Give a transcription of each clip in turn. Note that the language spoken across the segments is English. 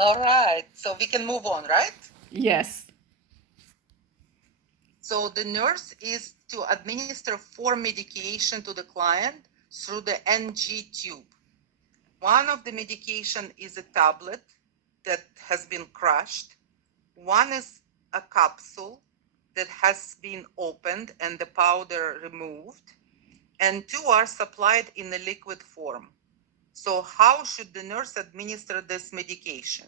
All right, so we can move on, right? Yes. So the nurse is to administer 4 medication to the client through the NG tube. One of the medication is a tablet that has been crushed. One is a capsule that has been opened and the powder removed. And 2 are supplied in a liquid form. So how should the nurse administer this medication?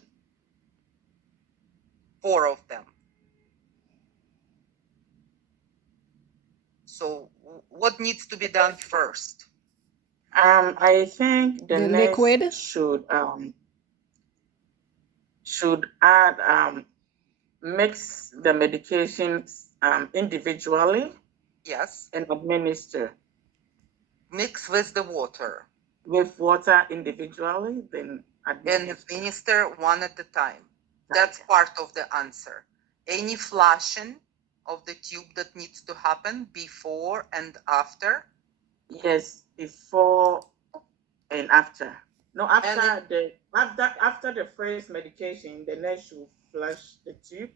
4 of them. So what needs to be done first? I think the The nurse liquid? should add mix the medications individually Yes, and administer mix with the water with water individually, then and administer. administer one at a time. That's part of the answer. Any flushing of the tube that needs to happen before and after? Yes, before and after. No, And after the first medication, the nurse should flush the tube,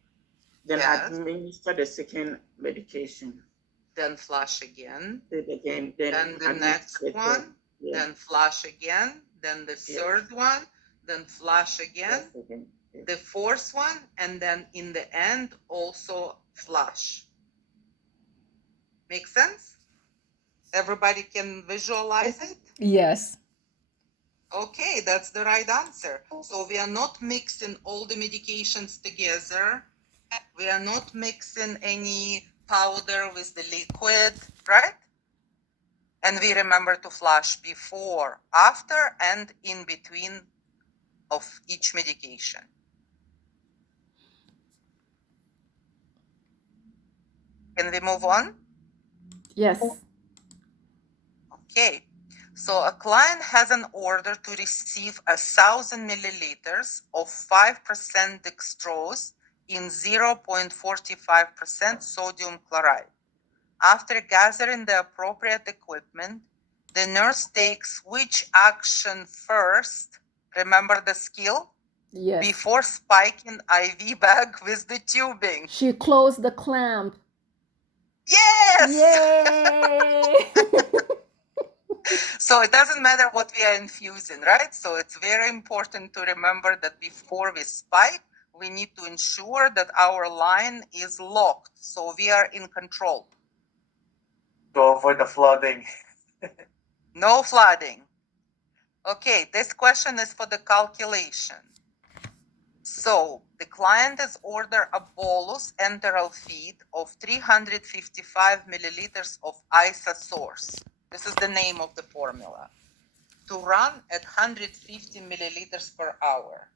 then yes, administer the second medication. then flush again, Then again, then the next administer the third. one, Yeah. then flush again, then the third one, then flush again, Yes, again. Yes. the fourth one, and then in the end also flush. Make sense? Everybody can visualize it? Yes. Okay, that's the right answer. So we are not mixing all the medications together. We are not mixing any powder with the liquid, right? And we remember to flush before, after, and in between of each medication. Can we move on? Yes. Okay. So a client has an order to receive 1,000 milliliters of 5% dextrose in 0.45% sodium chloride. After gathering the appropriate equipment, the nurse takes which action first? Remember the skill? Yes. Before spiking IV bag with the tubing. She closed the clamp. Yes! Yay! So it doesn't matter what we are infusing, right? So it's very important to remember that before we spike, we need to ensure that our line is locked, so we are in control. To avoid the flooding. No flooding. Okay, this question is for the calculation. So the client has ordered a bolus enteral feed of 355 milliliters of Isosource. This is the name of the formula. To run at 150 milliliters per hour.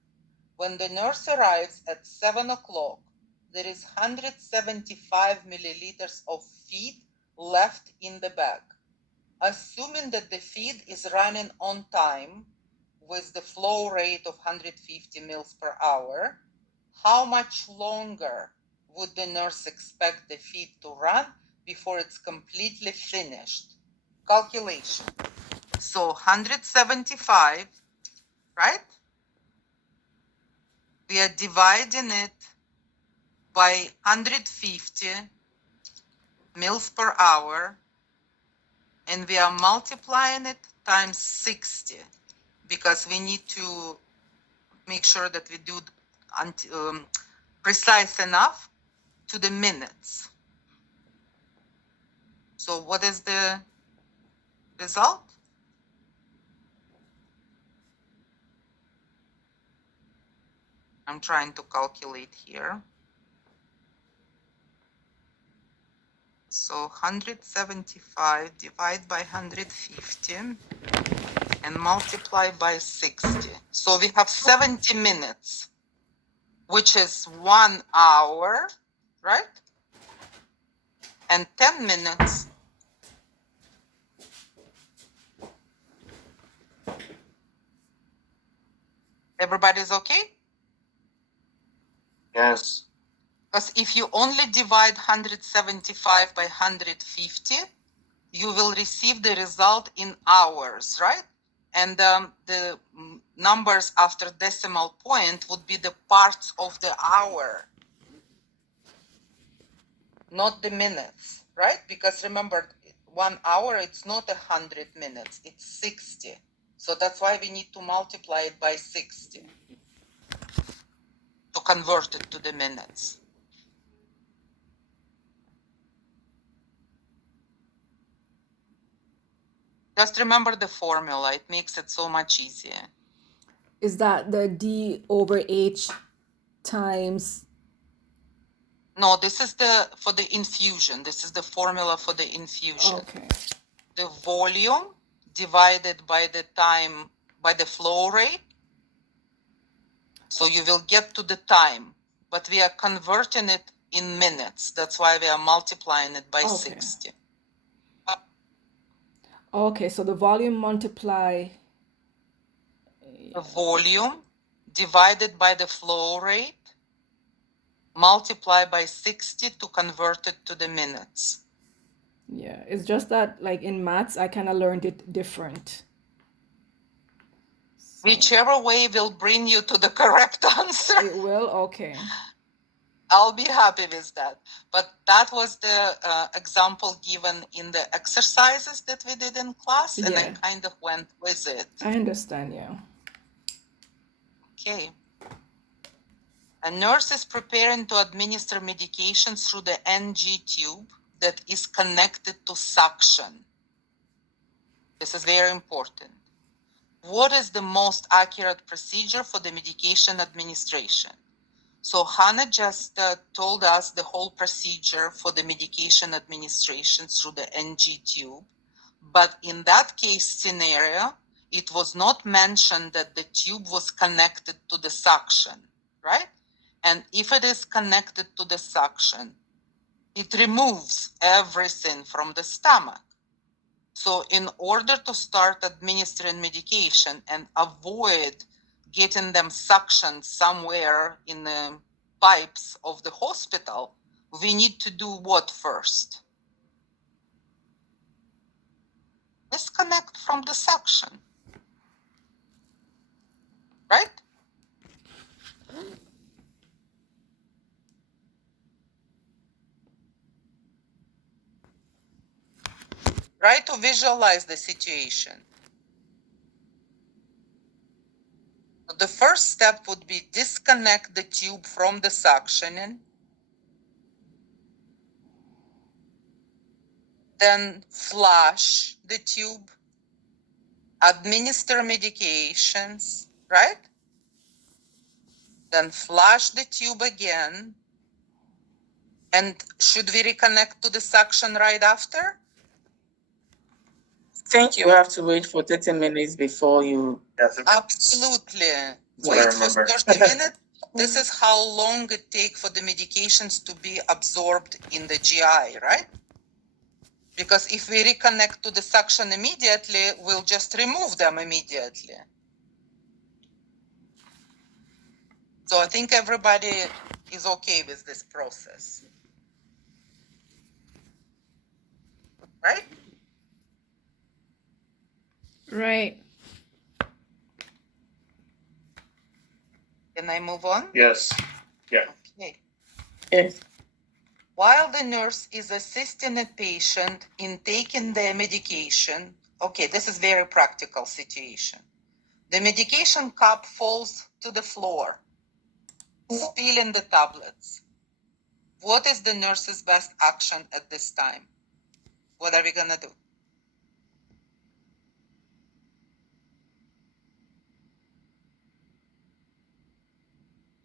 When the nurse arrives at 7 o'clock, there is 175 milliliters of feed left in the bag. Assuming that the feed is running on time with the flow rate of 150 mils per hour, how much longer would the nurse expect the feed to run before it's completely finished? Calculation. So 175, right? We are dividing it by 150 mils per hour, and we are multiplying it times 60 because we need to make sure that we do precise enough to the minutes. So what is the result? I'm trying to calculate here. So 175 divided by 150 and multiply by 60. So we have 70 minutes, which is 1 hour, right? And 10 minutes. Everybody's okay? Yes. Because if you only divide 175 by 150, you will receive the result in hours, right? And the numbers after decimal point would be the parts of the hour, not the minutes, right? Because remember, 1 hour, it's not 100 minutes, it's 60. So that's why we need to multiply it by 60 to convert it to the minutes. Just remember the formula, it makes it so much easier. Is that the D over H times? No, this is for the infusion. This is the formula for the infusion. Okay. The volume divided by the time, by the flow rate. So you will get to the time, but we are converting it in minutes. That's why we are multiplying it by Okay. 60. Okay, so the volume multiply. The volume divided by the flow rate, multiply by 60 to convert it to the minutes. Yeah, it's just that like in maths, I kind of learned it different. So Whichever way will bring you to the correct answer, it will? Okay. I'll be happy with that. But that was the example given in the exercises that we did in class, and I Yeah, kind of went with it. I understand, yeah. Okay. A nurse is preparing to administer medication through the NG tube that is connected to suction. This is very important. What is the most accurate procedure for the medication administration? So Hannah just told us the whole procedure for the medication administration through the NG tube. But in that case scenario, it was not mentioned that the tube was connected to the suction, right? And if it is connected to the suction, it removes everything from the stomach. So in order to start administering medication and avoid getting them suctioned somewhere in the pipes of the hospital, we need to do what first? Disconnect from the suction, right? Try to visualize the situation. The first step would be disconnect the tube from the suctioning, then flush the tube, administer medications, right? Then flush the tube again. And should we reconnect to the suction right after? I think you have to wait for 30 minutes before you. Yes, Absolutely. that's what I Wait for remember. 30 minutes. This is how long it takes for the medications to be absorbed in the GI, right? Because if we reconnect to the suction immediately, we'll just remove them immediately. So I think everybody is okay with this process. Right? Right. Can I move on? Yes. Yeah. Okay. Yes. While the nurse is assisting a patient in taking their medication, okay, this is very practical situation. The medication cup falls to the floor, spilling the tablets. What is the nurse's best action at this time? What are we gonna do?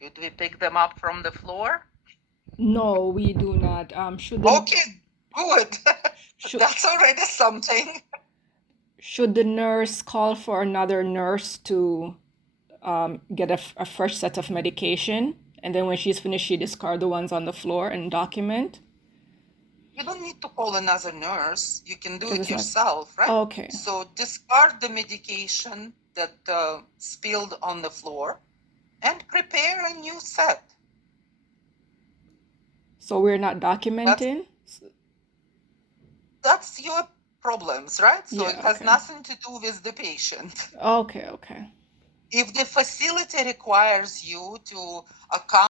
Should we pick them up from the floor? No, we do not. Should the Okay, good. should That's already something. should the nurse call for another nurse to get a fresh set of medication, and then when she's finished, she discard the ones on the floor and document? You don't need to call another nurse. You can do It it is not. yourself, right? Okay. So discard the medication that spilled on the floor and prepare a new set. So we're not documenting? That's your problems, right? So it Yeah, has okay. nothing to do with the patient. Okay, okay. If the facility requires you to account